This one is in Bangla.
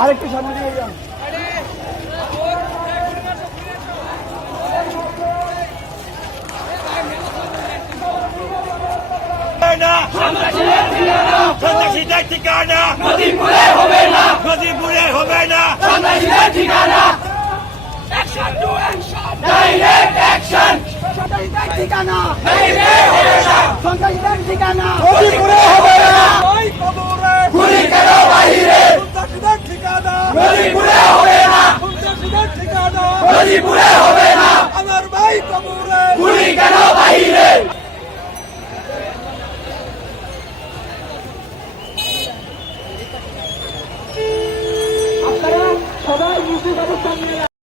আরেকটু সামনে দিয়ে যান। সন্ত্রাসীদের ঠিকানা নদীপুরে হবে না, নদীপুরে হবে না সন্ত্রাসীদের ঠিকানা। Action to action, direct action. সন্ত্রাসীদের ঠিকানা সন্ত্রাসীদের ঠিকানা নদীপুরে হবে না। ওই কবরে গুলি কেন বাহিরে, সন্ত্রাসীদের ঠিকানা নদীপুরে হবে না, সন্ত্রাসীদের ঠিকানা নদীপুরে হবে না। আমার ভাই কবরে গুলি কেন বাহিরে। আপনারা সবাই মুসলিম